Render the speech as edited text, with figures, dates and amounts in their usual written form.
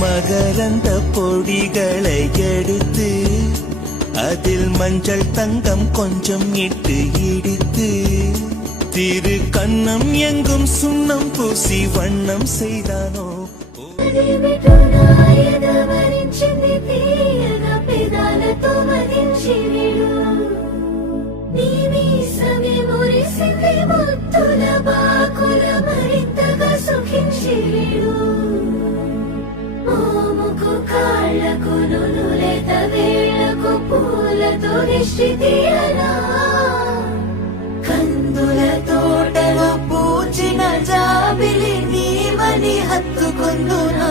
மகரந்த பொடிகளை எடுத்து அதில் மஞ்சள் தங்கம் கொஞ்சம் இட்டு இடித்து திரு கண்ணம் எங்கும் சுண்ணம் பூசி வண்ணம் செய்தானோ. కాళ్ళకు నునులేత వేళ్లకు పూలతో నిశ్చితియనా కందుల తోటలో పూచిన జాబిలి నీమని హత్తుకొందునా